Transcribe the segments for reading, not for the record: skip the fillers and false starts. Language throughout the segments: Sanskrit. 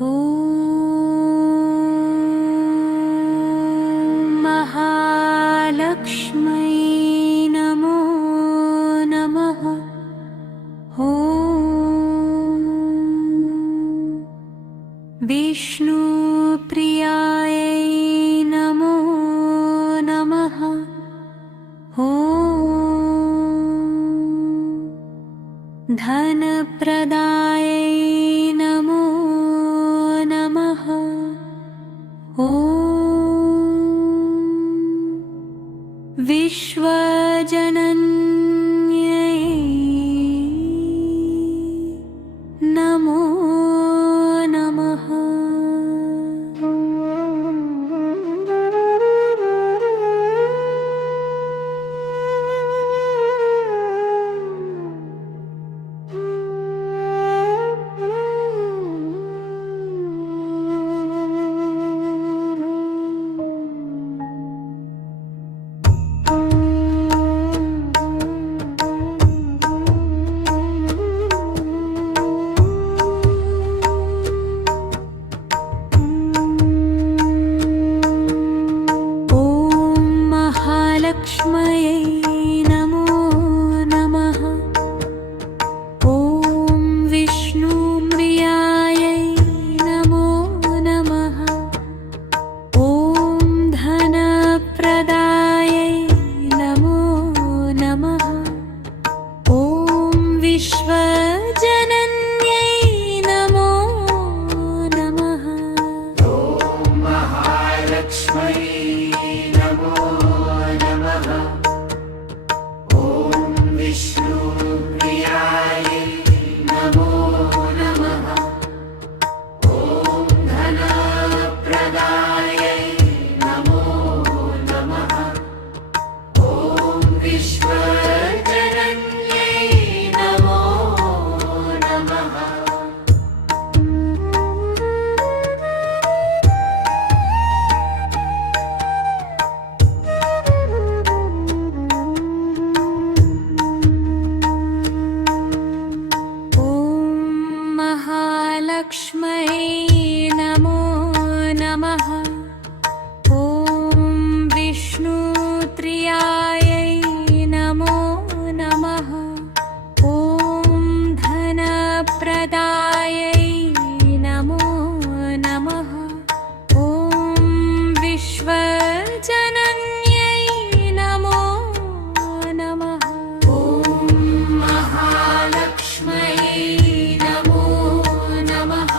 ॐ महालक्ष्मै नमो नमः। ॐ विष्णुप्रियायै नमो नमः। ॐ धनप्रदायै नमो नमः। ॐ विश्वजनन्यै नमो नमः। लक्ष्मये नमो नमः। ॐ विष्णुप्रियायै नमो नमः। ॐ धनप्रदायै नमो नमः। ॐ विश्वजनन्यै नमो नमः। ॐ महालक्ष्मै नमो नमः। ॐ विष्णुप्रियायै नमो नमः। ॐ धनप्रदायै नमो नमः। ॐ विश्वजनन्यै नमो नमः। लक्ष्मै नमो नमः। ॐ विष्णुप्रियायै नमो नमः। ॐ धनप्रदायै नमो नमः। ॐ विश्वजनन्यै नमो नमः। ॐ महालक्ष्मै नमो नमः।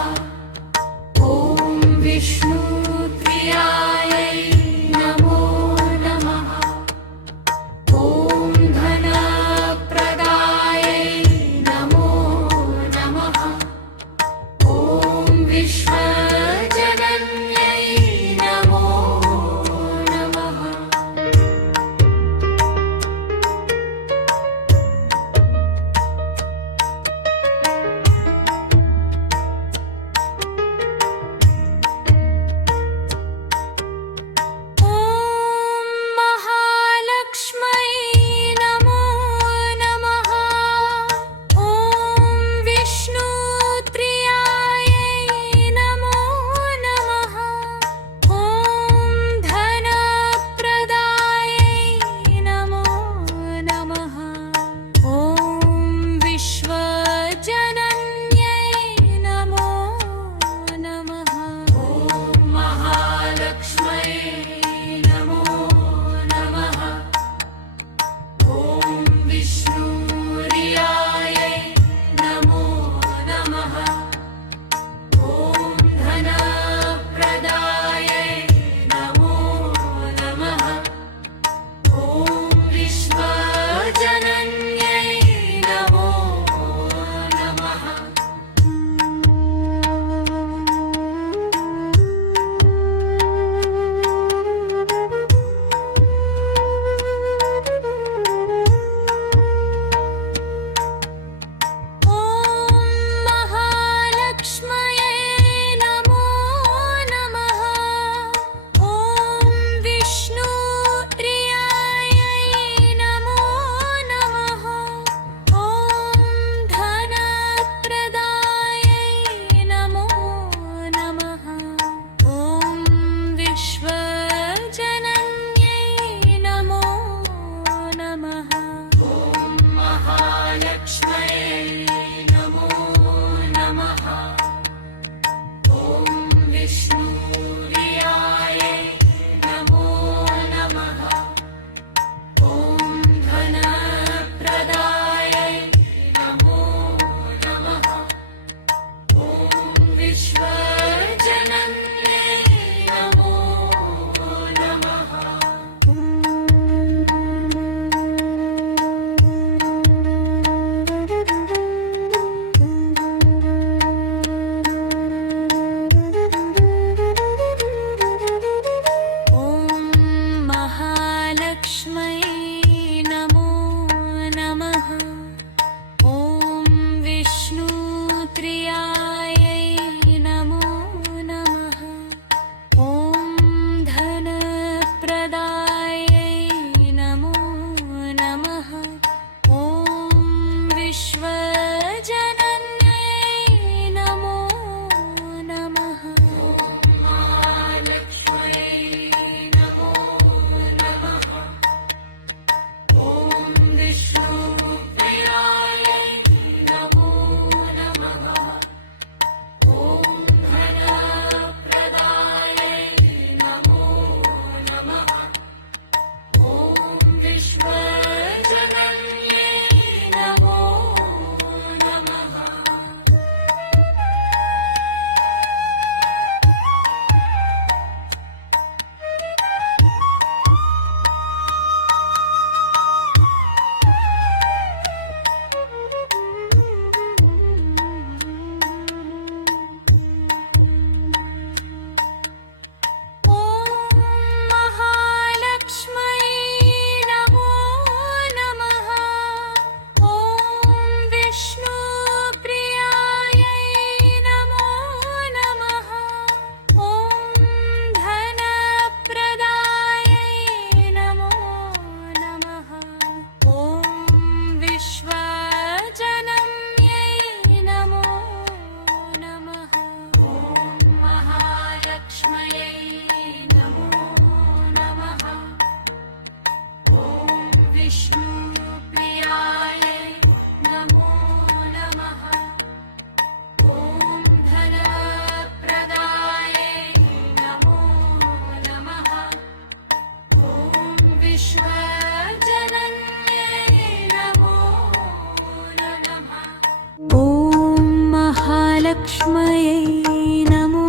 महालक्ष्म्यै नमो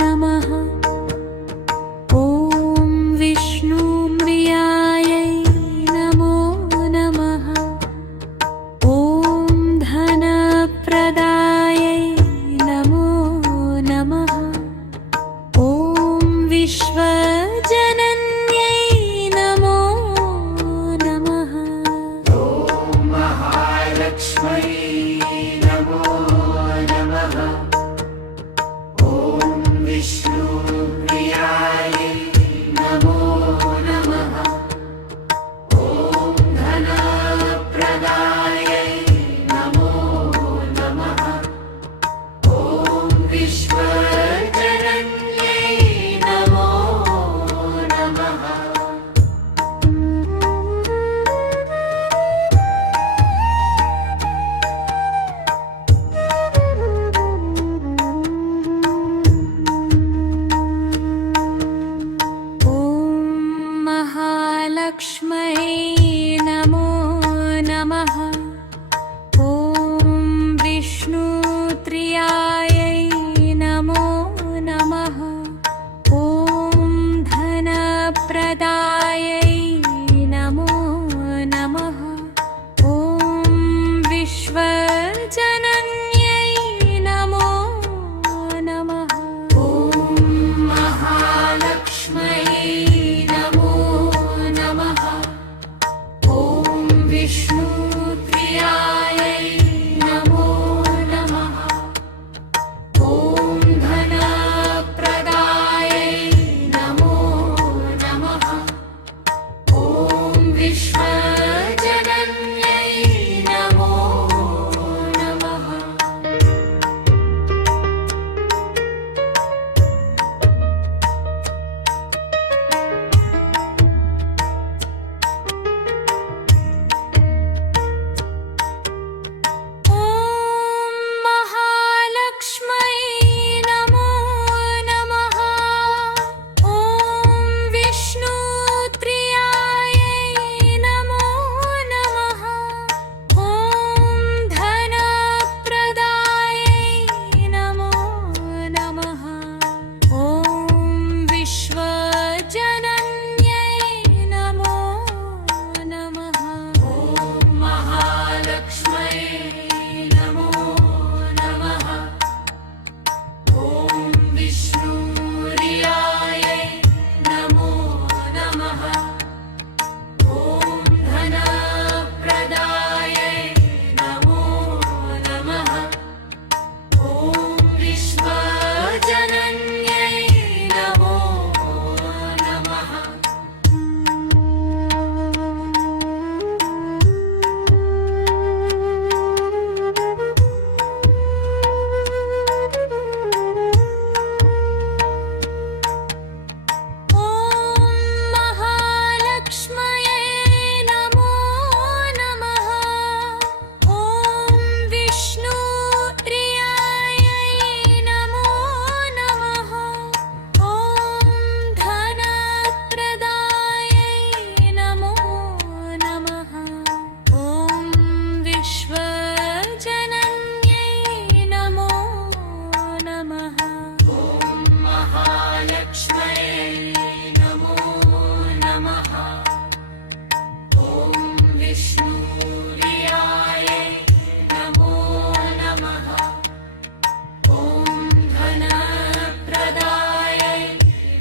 नमः। ॐ विष्णुप्रियायै नमो नमः। ॐ धनप्रदायै नमो नमः। ॐ विश्वजनन्यै नमो नमः। ॐ महालक्ष्म्यै नमो नमः। ॐ विष्णुप्रियायै नमो नमः। ॐ धनप्रदायै नमो नमः। ॐ विश्वजनन्यै नमो नमः। ॐ महालक्ष्म्यै नमो नमः। ॐ विष्णुप्रियायै नमो नमः। ॐ धनप्रदायै नमो नमः। ॐ विश्वजनन्यै नमो नमः। ॐ महालक्ष्म्यै नमो नमः। ॐ विष्णुप्रियायै नमो नमः। ॐ धनप्रदायै नमो नमः। ॐ विश्वजनन्यै नमो नमः। ॐ महालक्ष्म्यै नमो नमः। ॐ विष्णुप्रियायै नमो नमः। ॐ धनप्रदायै नमो नमः। ॐ विश्वजनन्यै नमो नमः। ॐ महालक्ष्म्यै नमो नमः। ॐ विष्णुप्रियायै नमो नमः। ॐ धनप्रदायै नमो नमः। ॐ विश्वजनन्यै नमो नमः। ॐ महालक्ष्म्यै नमो नमः। ॐ विष्णुप्रियायै नमो नमः। ॐ धनप्रदायै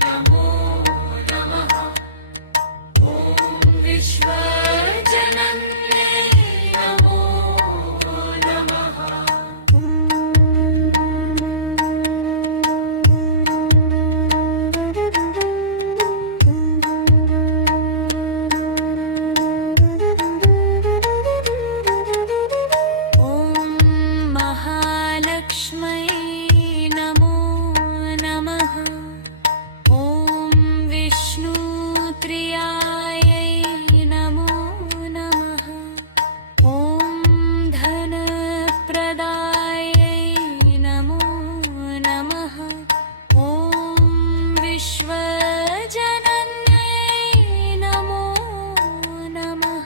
नमो नमः। ॐ विश्वजनन्यै नमो नमः। ॐ महालक्ष्म्यै नमो नमः। ॐ विष्णुप्रियायै नमो नमः। ॐ धनप्रदायै नमो नमः। ॐ विश्वजनन्यै नमो नमः।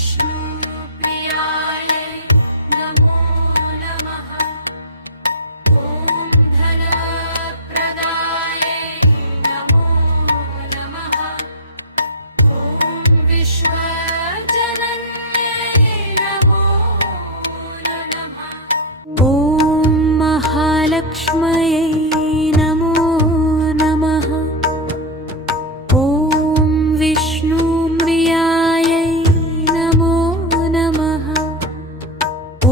विष्णुप्रियायै नमो नमः। ॐ धनप्रदायै नमो नमः। ॐ विश्वजनन्यै नमो नमः। ॐ महालक्ष्म्यै नमो नमः। ॐ विष्णुप्रियायै नमो नमः।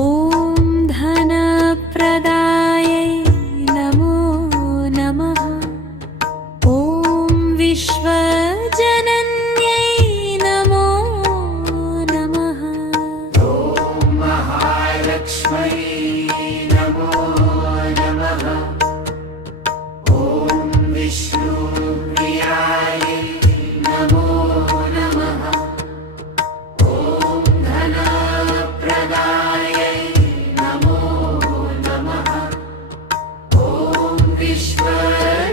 ॐ धनप्रदायै नमो नमः। ॐ विश्वजनन्यै नमो नमः। ॐ महालक्ष्म्यै नमो नमः। ॐ विष्णुप्रियायै नमो नमः। ॐ धनप्रदायै नमो नमः। ॐ विश्वजनन्यै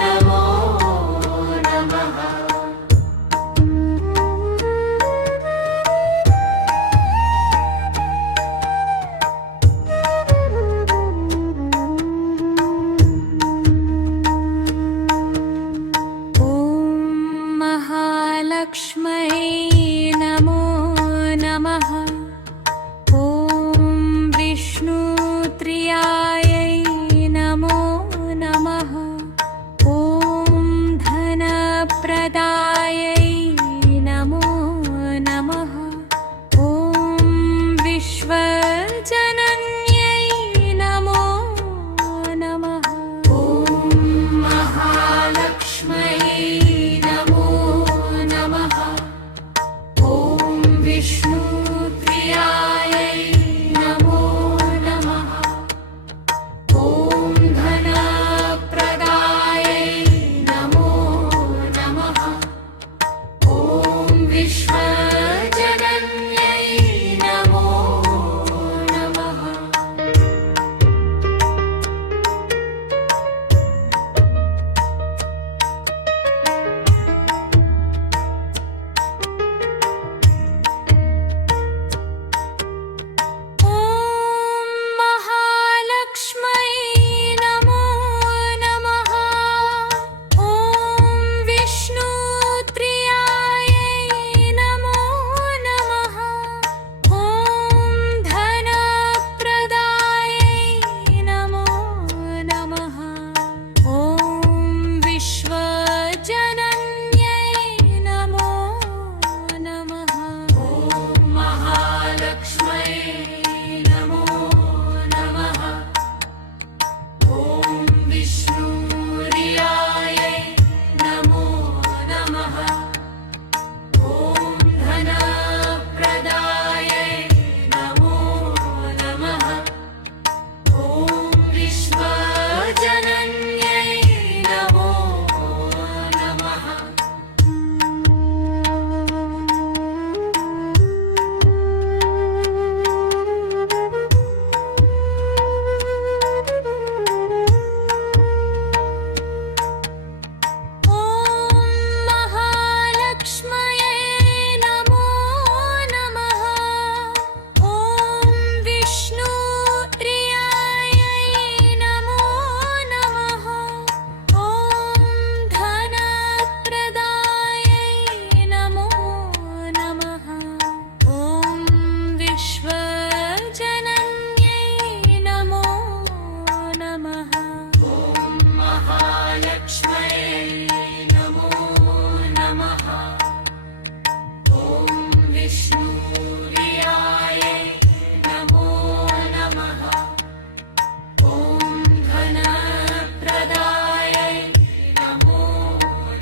नमो नमः। ॐ महालक्ष्म्यै नमो नमः। ॐ विष्णुप्रियायै नमो नमः। ॐ धनप्रदायै नमो नमः। ॐ विश्वजनन्यै नमो नमः। ॐ महालक्ष्म्यै नमो नमः। ॐ विष्णुप्रियायै नमो नमः। ॐ धनप्रदायै नमो नमः। ॐ विश्वजनन्यै नमो नमः। ॐ महालक्ष्म्यै नमो नमः। ॐ विष्णुप्रियायै नमो नमः। ॐ धनप्रदायै नमो नमः। ॐ विश्वजनन्यै नमो नमः। ॐ महालक्ष्म्यै नमो नमः। ॐ विष्णुप्रियायै नमो नमः। ॐ धनप्रदायै नमो नमः। ॐ विश्वजनन्यै नमो नमः। ॐ महालक्ष्म्यै नमो नमः। ॐ विष्णुप्रियायै नमो नमः। ॐ धनप्रदायै नमो नमः। ॐ विश्वजनन्यै नमो नमः। ॐ महालक्ष्म्यै नमो नमः। ॐ विष्णुप्रियायै नमो नमः। ॐ धनप्रदायै नमो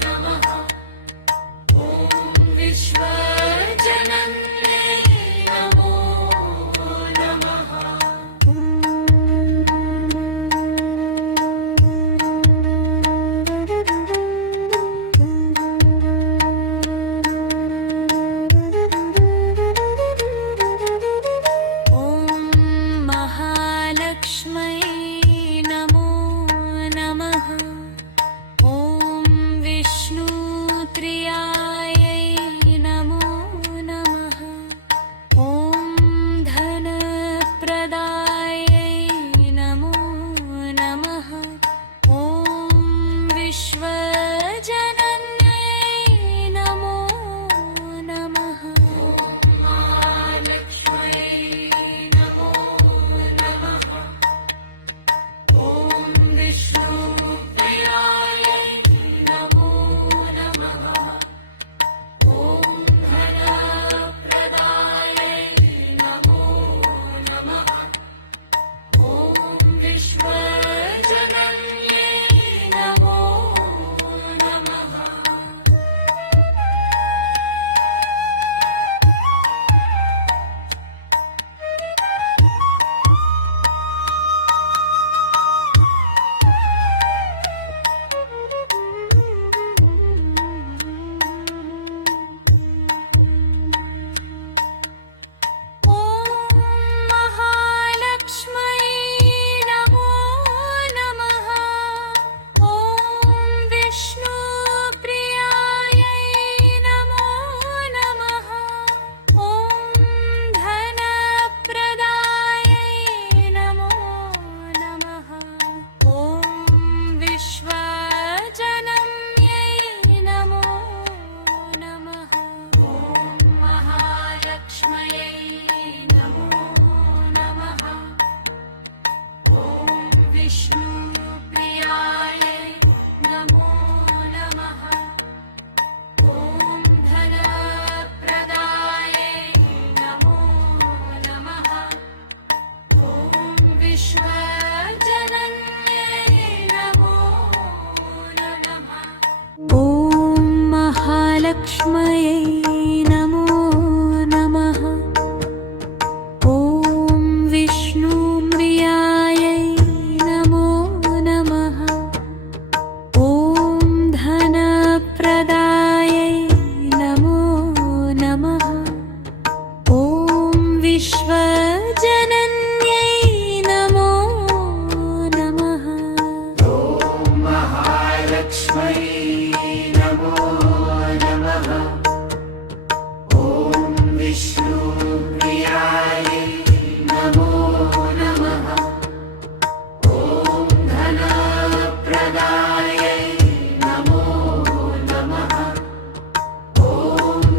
नमः। ॐ विश्वजनन्यै नमो नमः। विष्णुप्रियायै नमो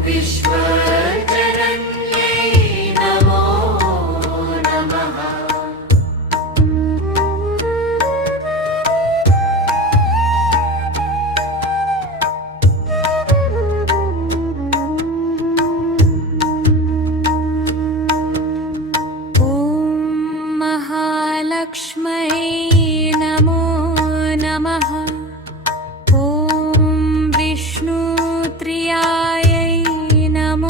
विश्वजनन्यै नमो नमः। ॐ महालक्ष्म्यै नमो नमः। ॐ विष्णुप्रियायै नमो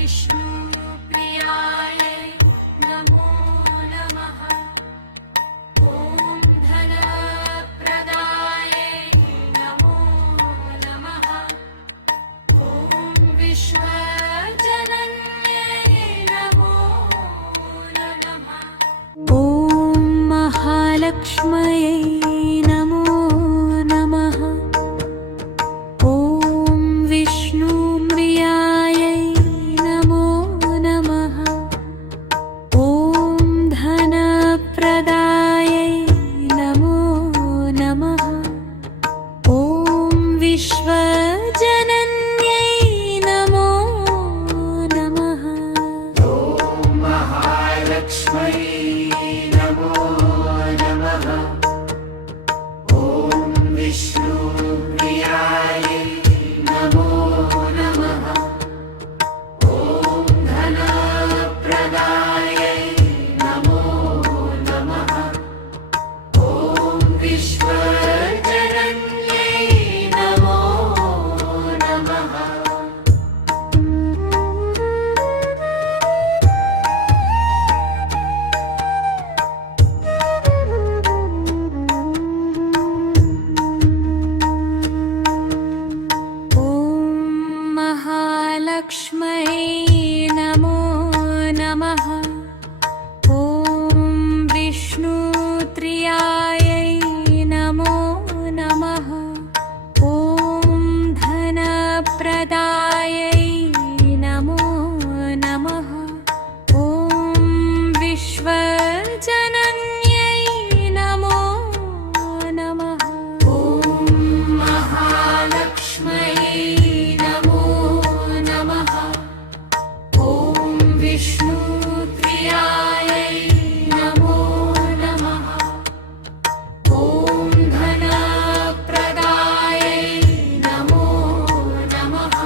विष्णुप्रियाय नमो नमः। ॐ धनप्रदाय नमो नमः। ॐ विश्वजनन्यै नमो नमः। ॐ महालक्ष्म्यै नमो नमः। ॐ विष्णुप्रियायै नमो नमः। ॐ धनप्रदायै नमो नमः। ॐ विश्वजनन्यै नमो नमः। ॐ महालक्ष्म्यै नमो नमः। ॐ विष्णुप्रियायै नमो नमः। ॐ धनप्रदायै नमो नमः। ॐ विश्वजनन्यै नमो नमः। ॐ महालक्ष्म्यै नमो नमः। ॐ विष्णुप्रियायै नमो नमः। ॐ धनप्रदायै नमो नमः। ॐ विश्वजनन्यै नमो नमः। ॐ महालक्ष्म्यै नमो नमः। ॐ विष्णुप्रियायै नमो नमः। ॐ धनप्रदायै नमो नमः।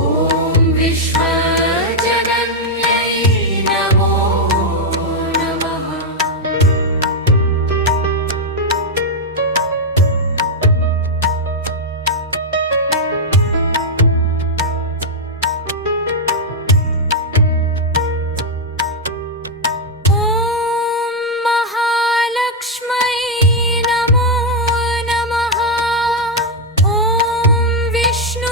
ॐ विश्वजनन्यै नमो नमः। ॐ महालक्ष्म्यै नमो नमः। ॐ विष्णुप्रियायै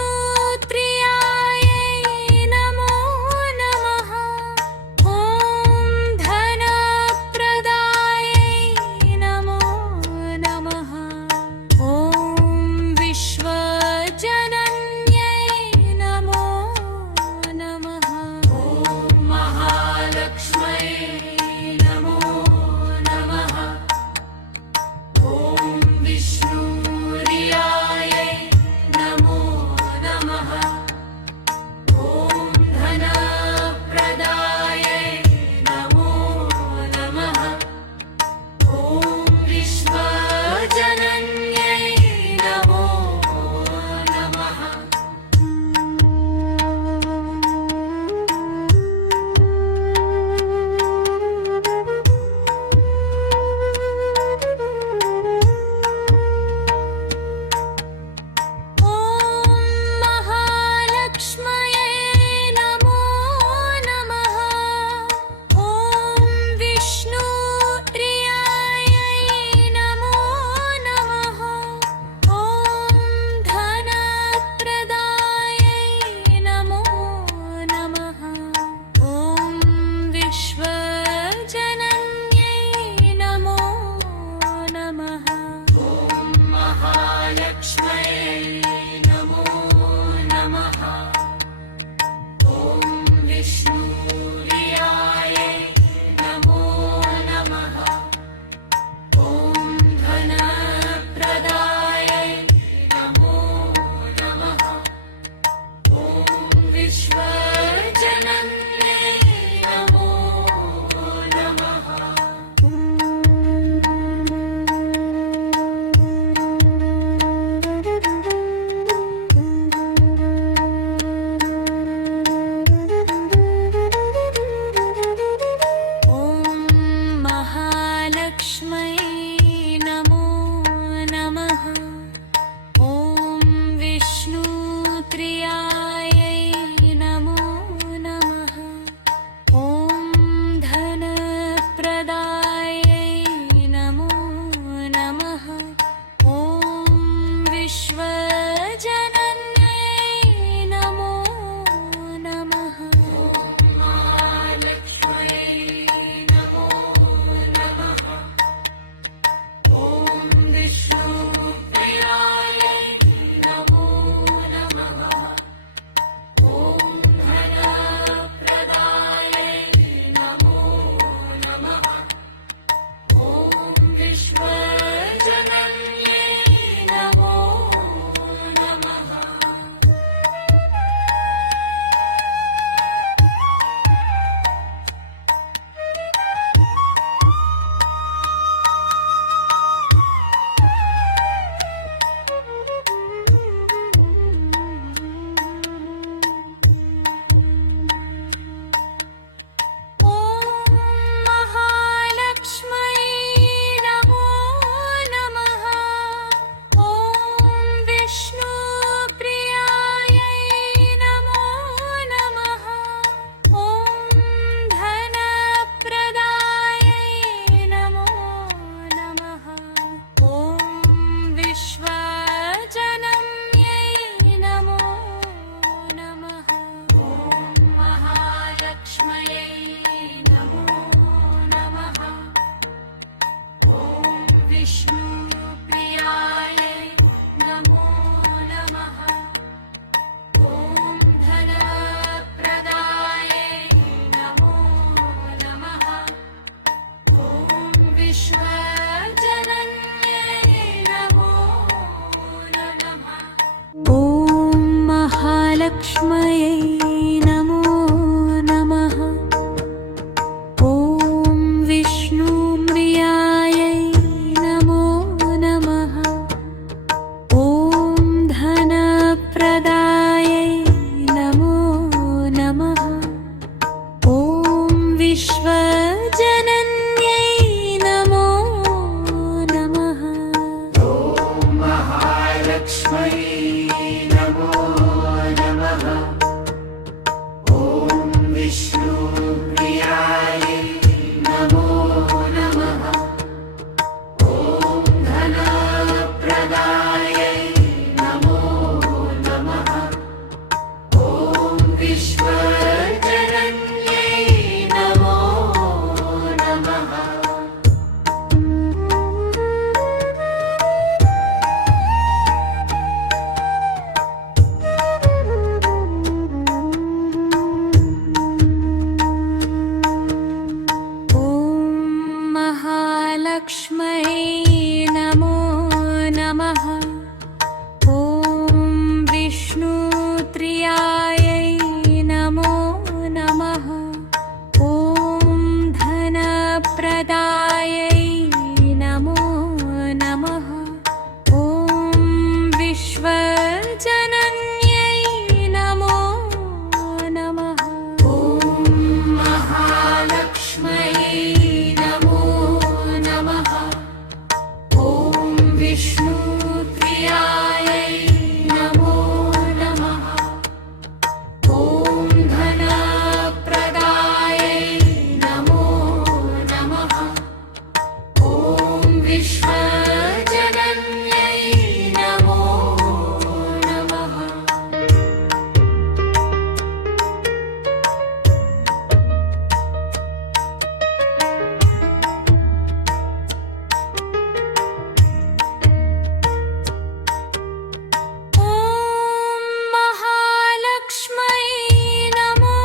विश्वजनन्यै नमो नमः। ॐ महालक्ष्म्यै नमो नमः। ॐ विष्णुप्रियायै नमो नमः। ॐ धनप्रदायै नमो नमः। ॐ विश्वजनन्यै नमो नमः। ॐ महालक्ष्म्यै नमो नमः। ॐ विष्णुप्रियायै नमो नमः। ॐ धनप्रदायै नमो नमः। ॐ विश्वजनन्यै नमो नमः। ॐ महालक्ष्म्यै नमो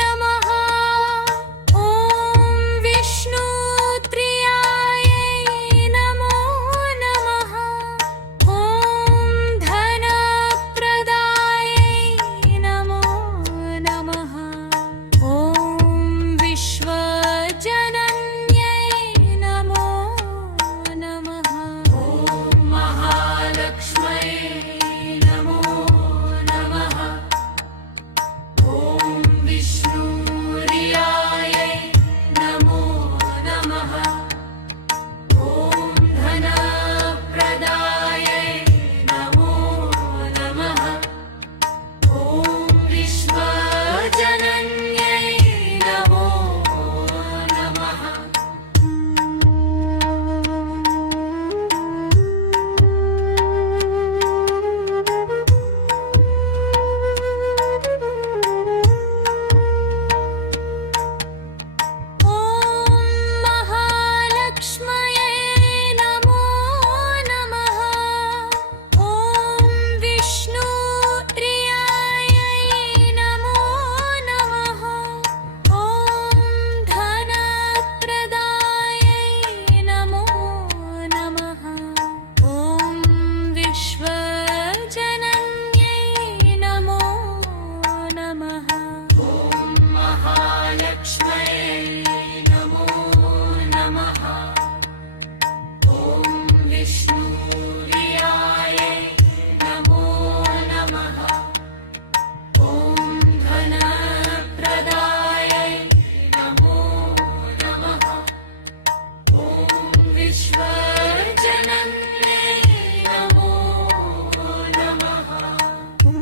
नमः। ॐ विष्णुप्रियायै नमो नमः। ॐ धनप्रदायै नमो नमः। ॐ विश्वजनन्यै नमो नमः। ॐ महालक्ष्म्यै नमो नमः। ॐ विष्णुप्रियायै नमो नमः। ॐ धनप्रदायै नमो नमः। ॐ विश्वजनन्यै नमो नमः। ॐ महालक्ष्म्यै नमो नमः। ॐ विष्णुप्रियायै नमो नमः। ॐ धनप्रदायै नमो नमः। ॐ विश्वजनन्यै नमो नमः। ॐ महालक्ष्म्यै नमो नमः। ॐ विष्णुप्रियायै नमो नमः। ॐ धनप्रदायै नमो नमः। ॐ विश्वजनन्यै नमो नमः। ॐ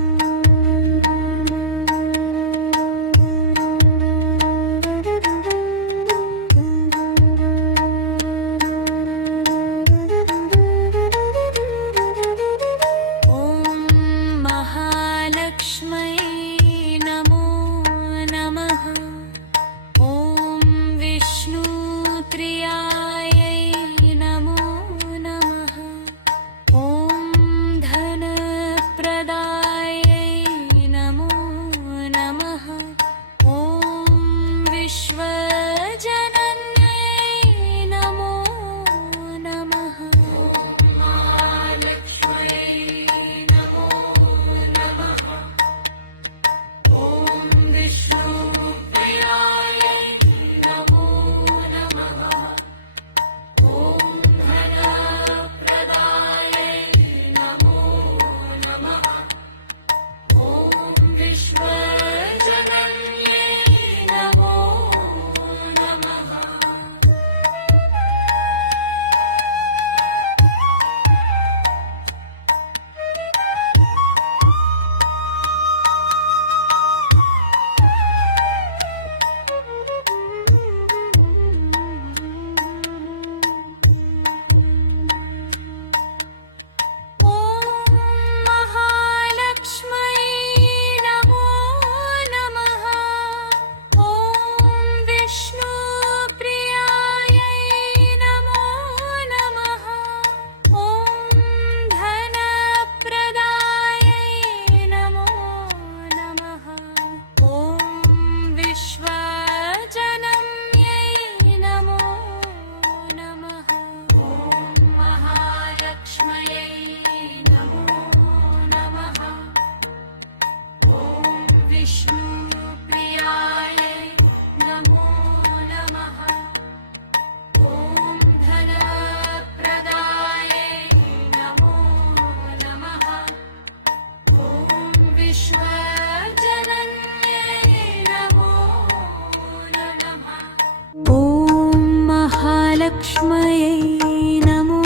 महालक्ष्म्यै नमो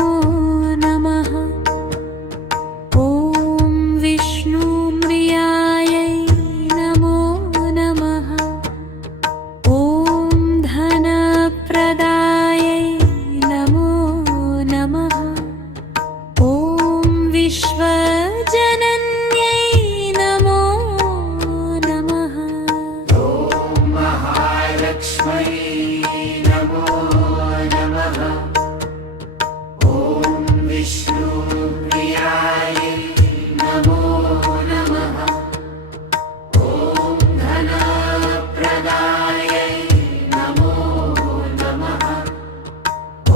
नमः। ॐ विष्णुप्रियायै नमो नमः। ॐ धनप्रदायै नमो नमः। ॐ विश्वजनन्यै नमो नमः। ॐ महालक्ष्म्यै नमो नमः। ॐ विष्णुप्रियायै नमो नमः। ॐ धनप्रदायै नमो नमः।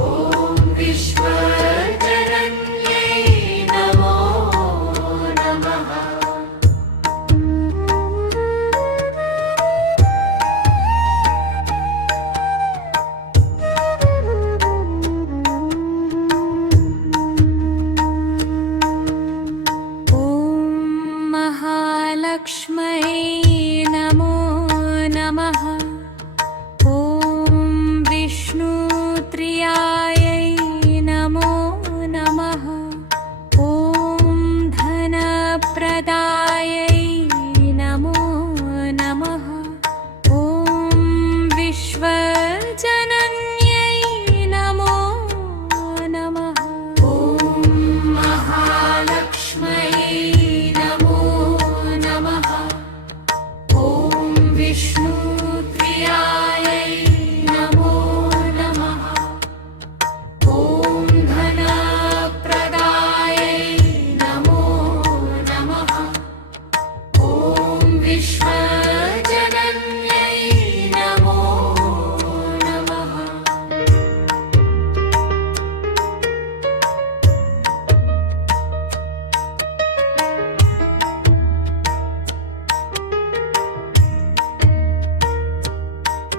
ॐ विश्वजनन्यै नमो नमः। ॐ महालक्ष्म्यै नमो नमः। ॐ विष्णुप्रियायै नमो नमः। ॐ धनप्रदायै नमो नमः। ॐ विश्वजनन्यै नमो नमः। ॐ महालक्ष्म्यै नमो नमः। ॐ विष्णुप्रियायै नमो नमः। ॐ धनप्रदायै नमो नमः। ॐ विश्वजनन्यै नमो नमः। ॐ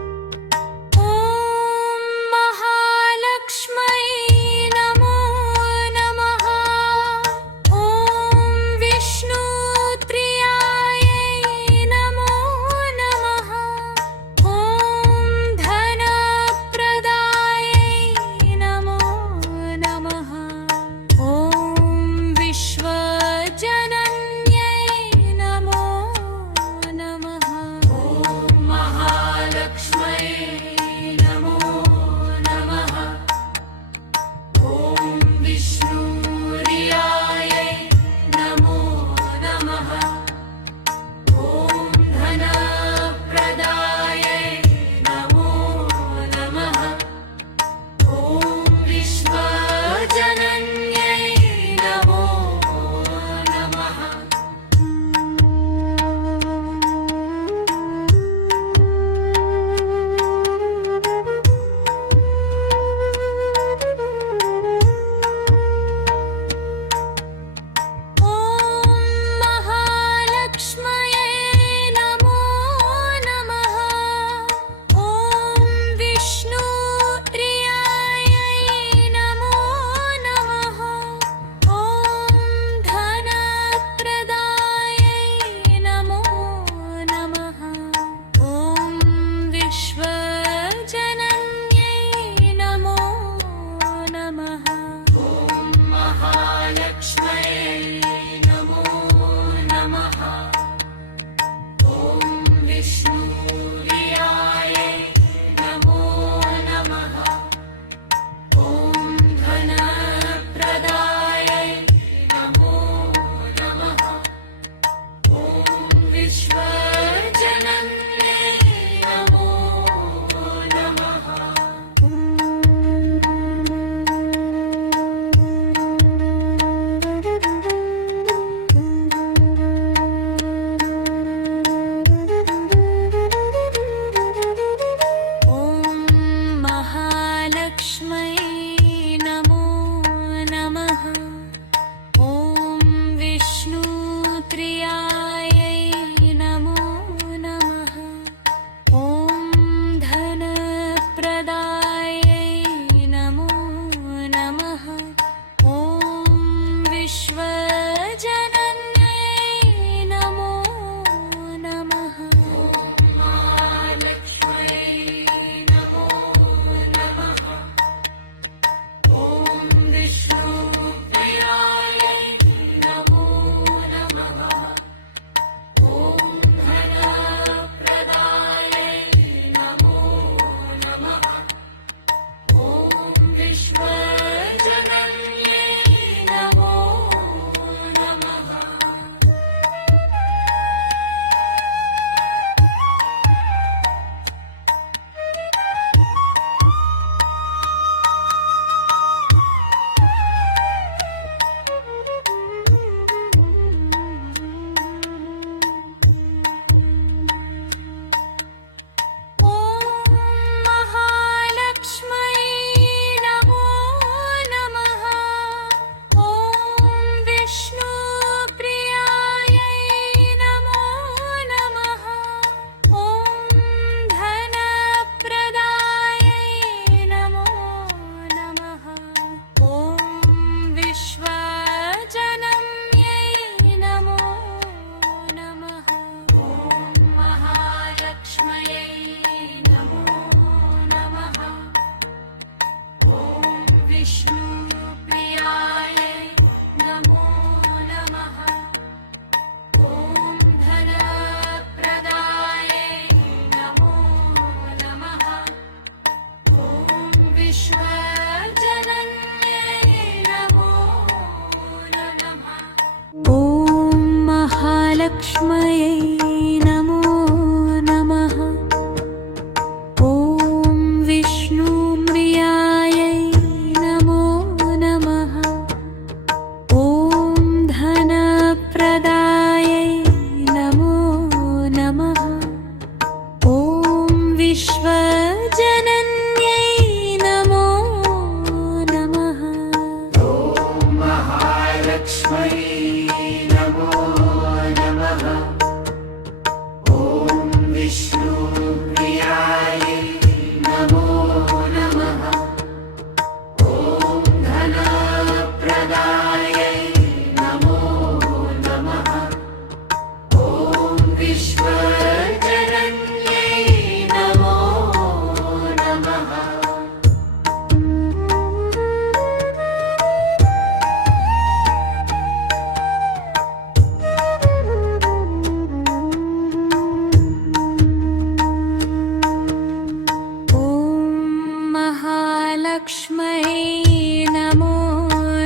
नमो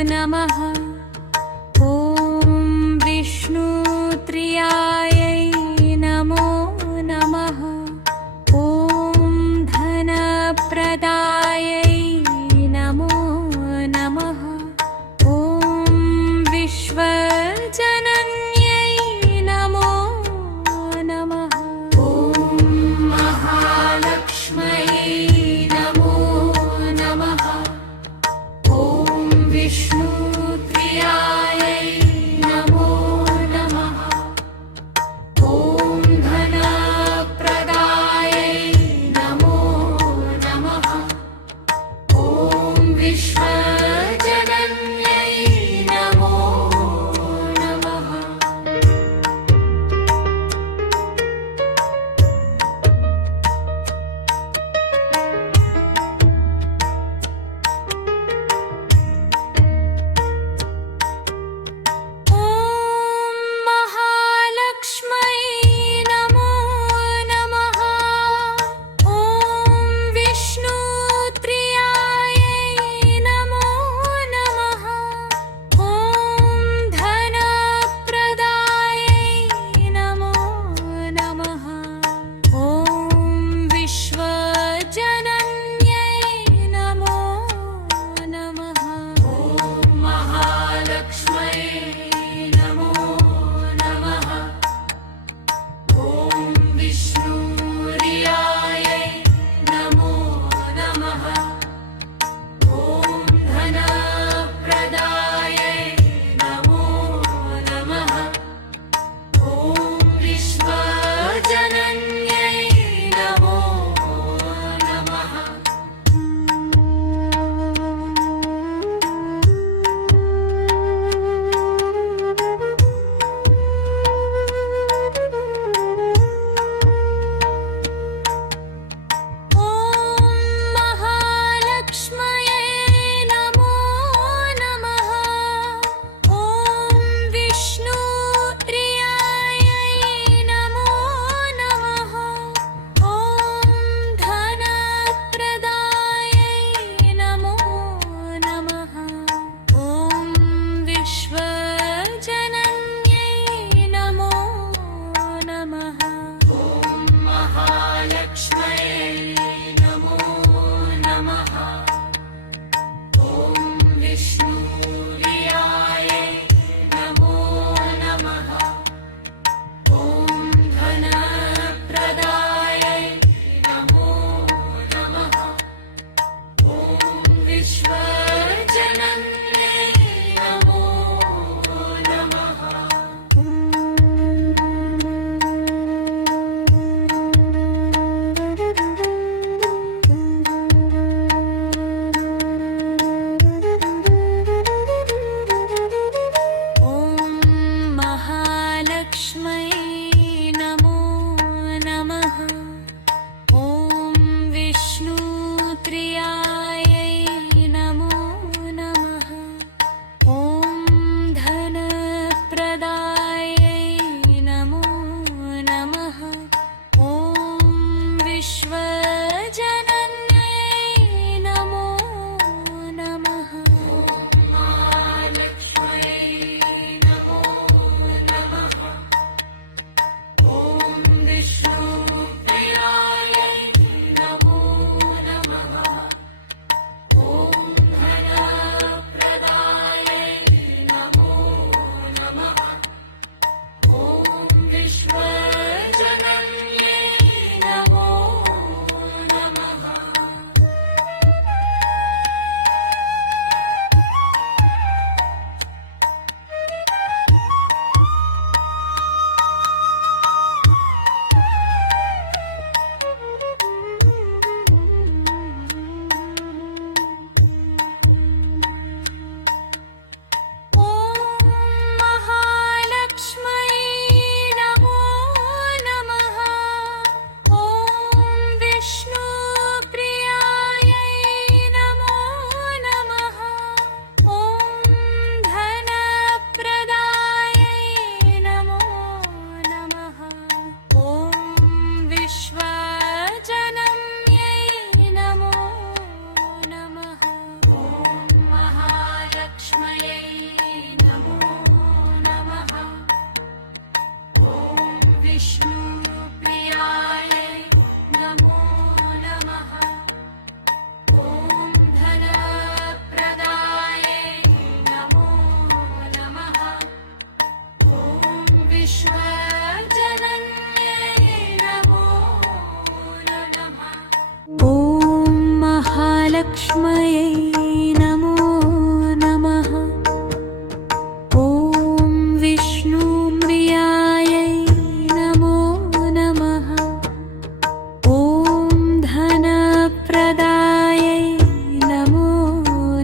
नमः। ॐ विष्णुप्रियायै नमो नमः। ॐ धनप्रदायै नमो नमः। ॐ विश्वजनन्यै नमो नमः। ॐ महालक्ष्म्यै नमो नमः। ॐ विष्णुप्रियायै नमो नमः। ॐ धनप्रदायै नमो नमः। ॐ विश्वजनन्यै नमो नमः। ॐ महालक्ष्म्यै नमो नमः। ॐ विष्णुप्रियायै नमो नमः। ॐ धनप्रदायै नमो नमः। ॐ विश्वजनन्यै नमो नमः। ॐ महालक्ष्म्यै नमो नमः। ॐ विष्णुप्रियायै नमो नमः। ॐ धनप्रदायै नमो नमः। ॐ विश्वजनन्यै नमो नमः। ॐ महालक्ष्म्यै नमो नमः। ॐ विष्णुप्रियायै नमो नमः। ॐ धनप्रदायै नमो नमः। ॐ विश्वजनन्यै नमो नमः। ॐ महालक्ष्म्यै नमो नमः। ॐ विष्णुप्रियायै नमो नमः। ॐ धनप्रदायै नमो नमः। ॐ विश्वजनन्यै नमो नमः। ॐ महालक्ष्म्यै नमो नमः। ॐ विष्णुप्रियायै नमो नमः। ॐ धनप्रदायै नमो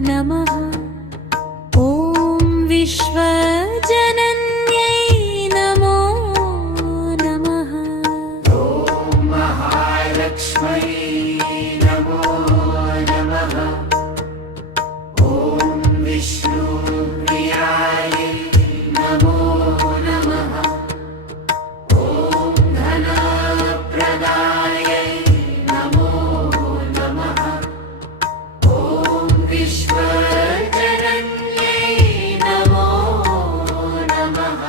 नमः। ॐ विश्वजनन्यै नमो नमः। ॐ महालक्ष्म्यै नमो नमः। ॐ विष्णुप्रियायै नमो नमः। ॐ धनप्रदायै नमो नमः। ॐ विश्वजनन्यै नमो नमः।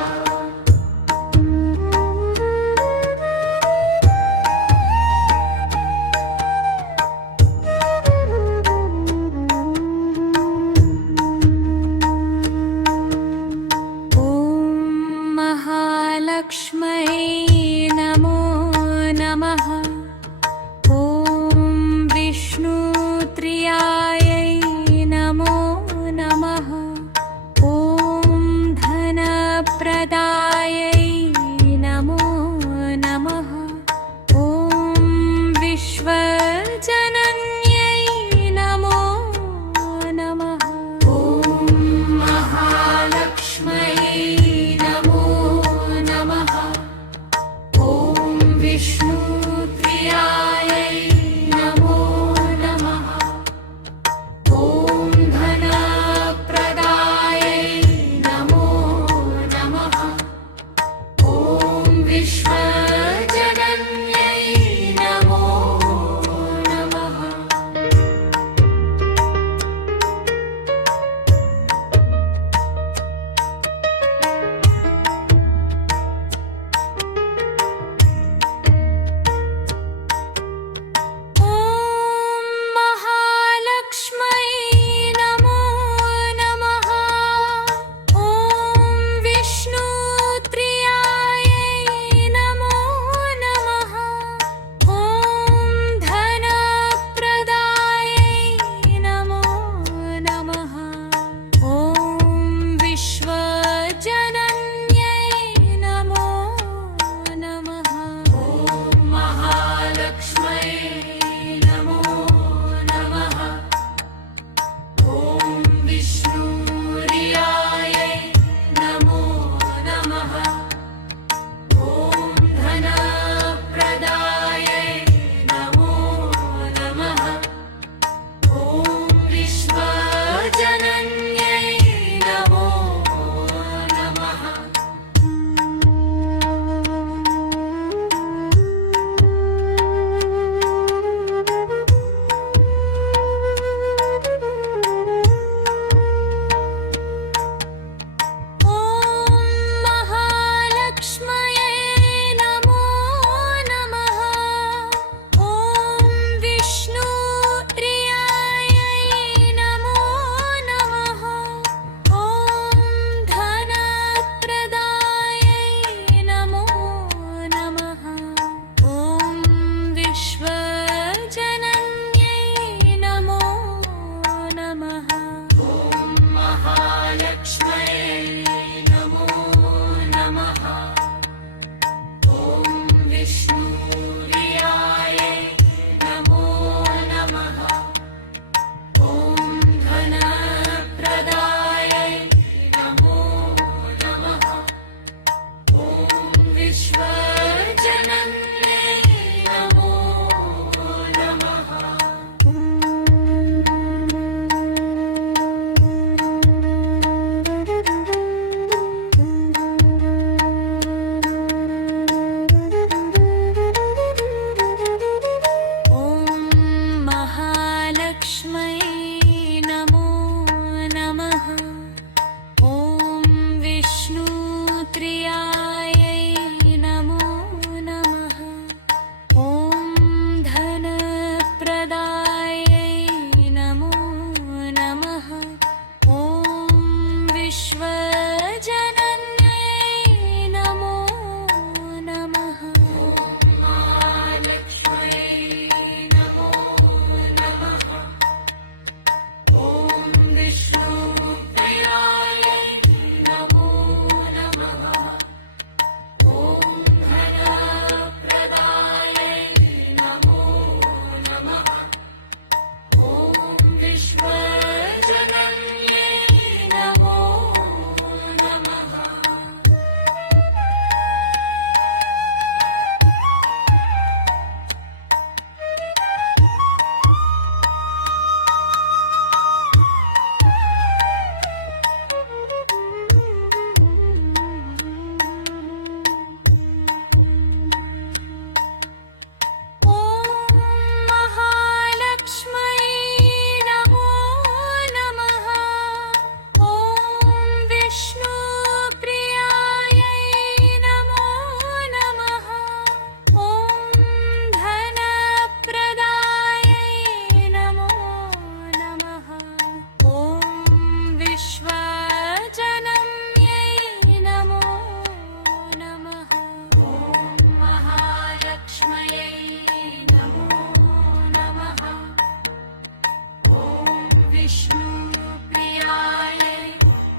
विष्णुप्रियायै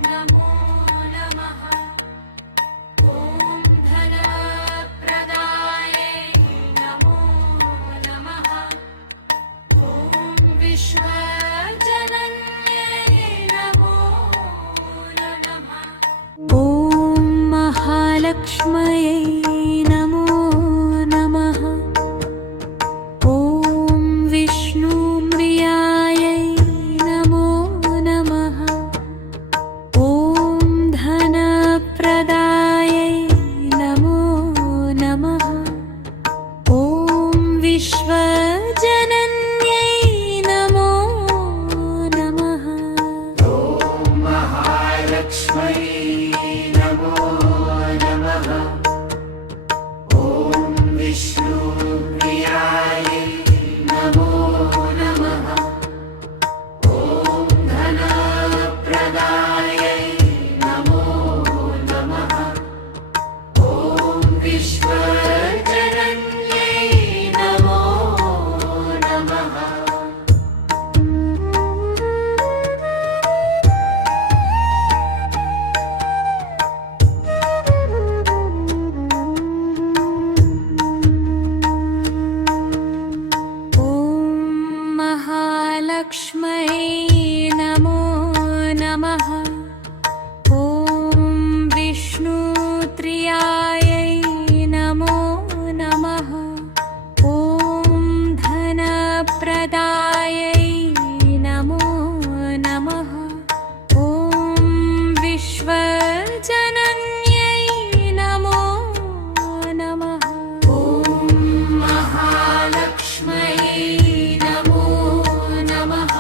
नमो नमः। ॐ धनप्रदायै नमो नमः। ॐ विश्वजनन्यै नमो नमः। ॐ महालक्ष्म्यै नमो नमः। ॐ विष्णुप्रियायै नमो नमः। ॐ धनप्रदायै नमो नमः। ॐ विश्वजनन्यै नमो नमः। ॐ महालक्ष्म्यै नमो नमः। ॐ विष्णुप्रियायै नमो नमः। ॐ धनप्रदायै नमो नमः। ॐ विश्वजनन्यै नमो नमः। ॐ महालक्ष्म्यै नमो नमः। ॐ विष्णुप्रियायै नमो नमः। ॐ धनप्रदायै नमो नमः। ॐ विश्वजनन्यै नमो नमः। ॐ महालक्ष्म्यै नमो नमः।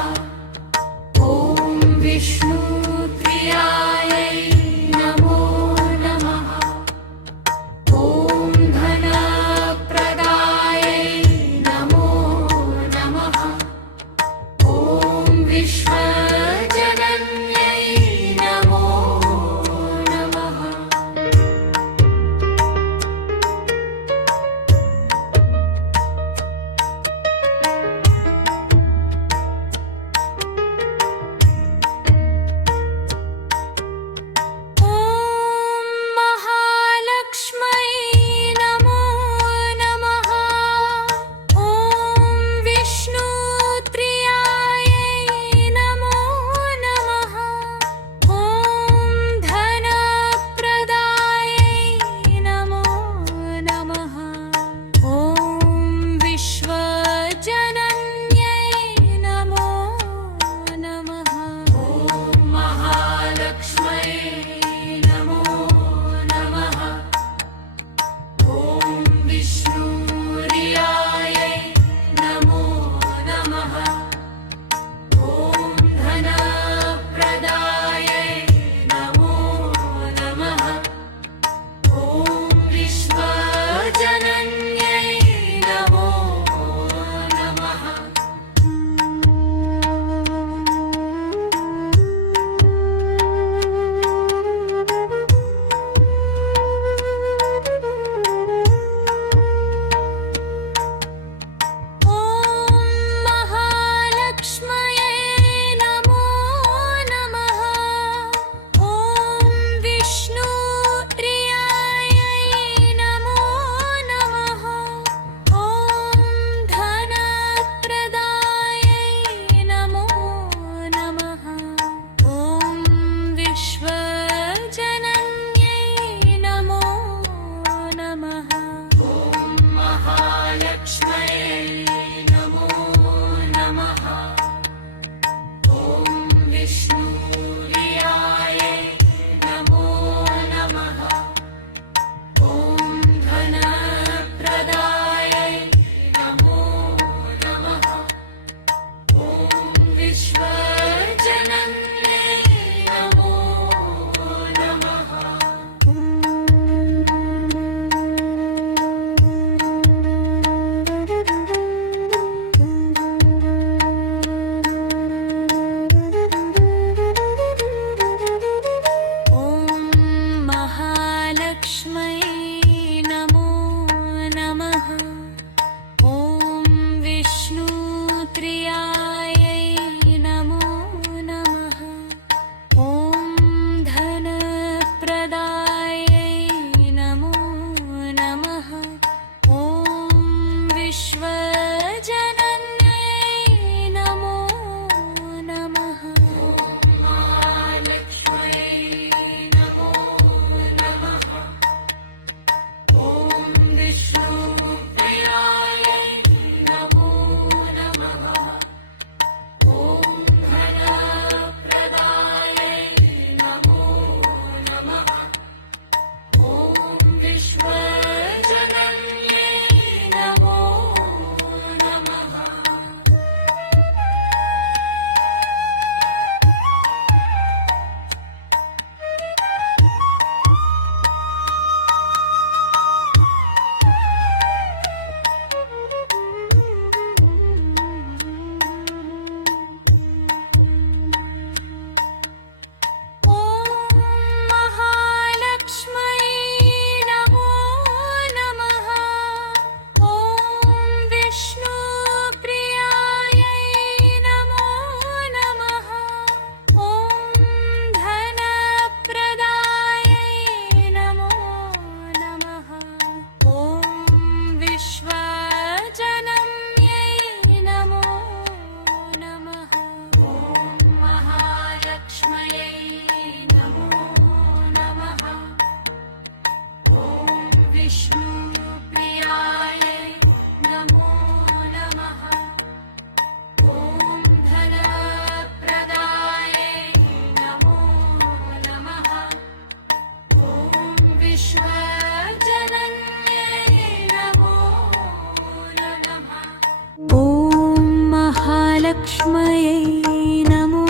महालक्ष्म्यै नमो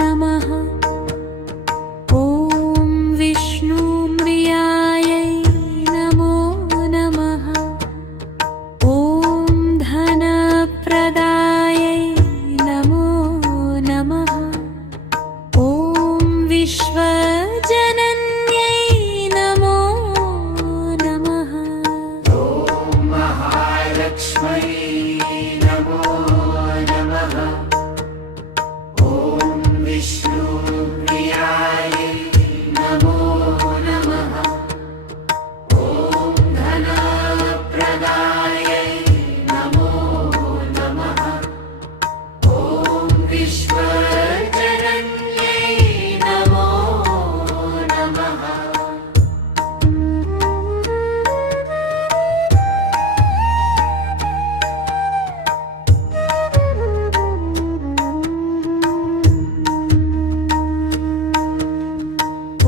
नमः। ॐ विष्णुप्रियायै नमो नमः। ॐ धनप्रदायै नमो नमः। ॐ विश्वजनन्यै नमो नमः। ॐ महालक्ष्म्यै नमो नमः। ॐ विष्णुप्रियायै नमो नमः। ॐ धनप्रदायै नमो नमः। ॐ विश्वजनन्यै नमो नमः।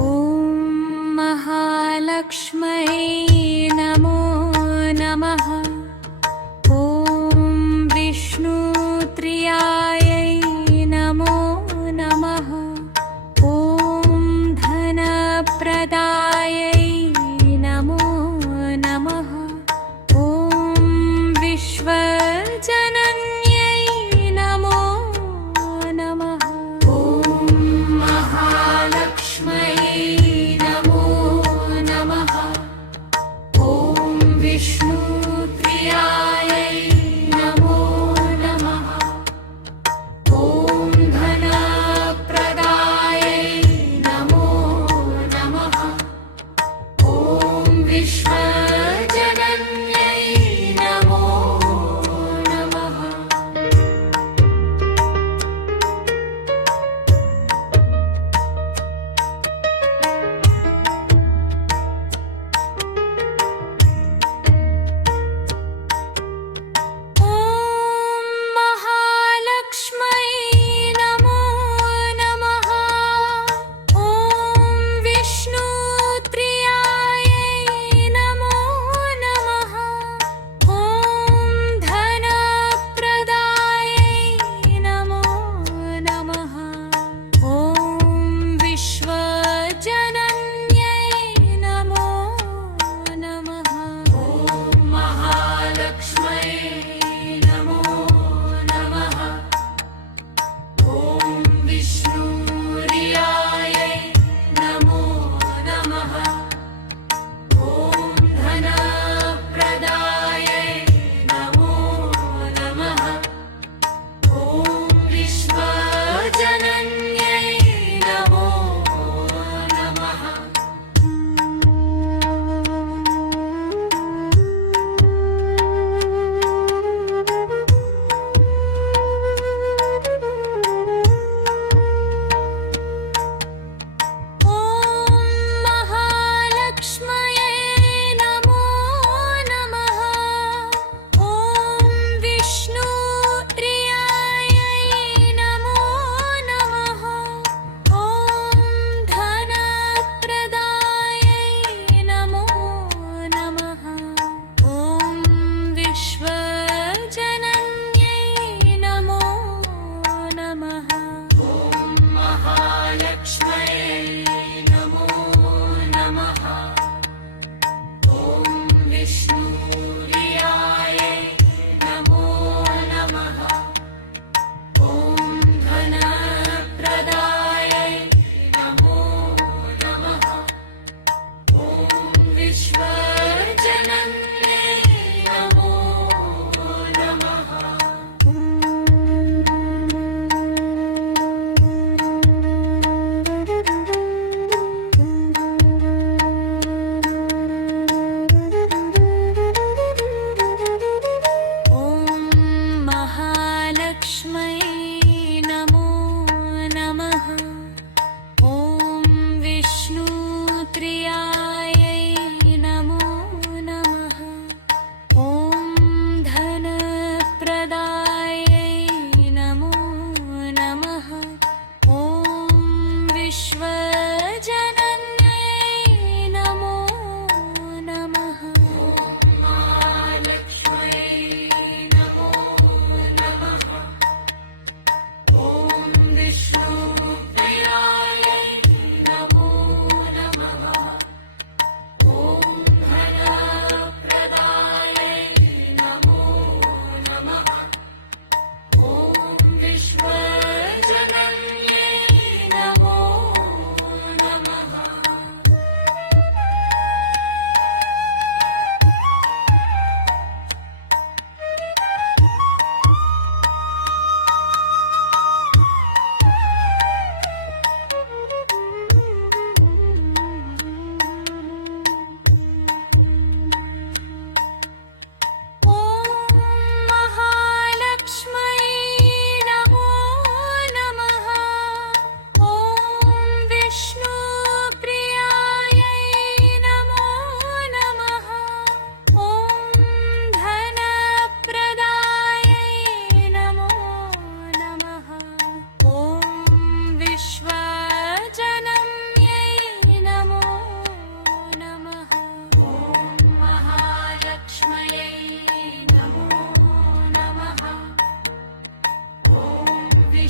ॐ महालक्ष्म्यै नमो नमः। ॐ विष्णुप्रियायै नमो नमः। ॐ धनप्रदायै नमो नमः। ॐ विश्वजनन्यै नमो नमः। ॐ महालक्ष्म्यै नमो नमः। ॐ विष्णुप्रियायै नमो नमः। ॐ धनप्रदायै नमो नमः। ॐ विश्वजनन्यै नमो नमः।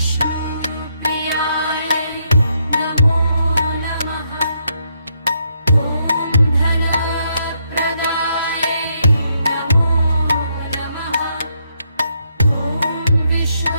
विष्णुप्रियायै नमो नमः ॐ धनप्रदायै नमो नमः ॐ विश्व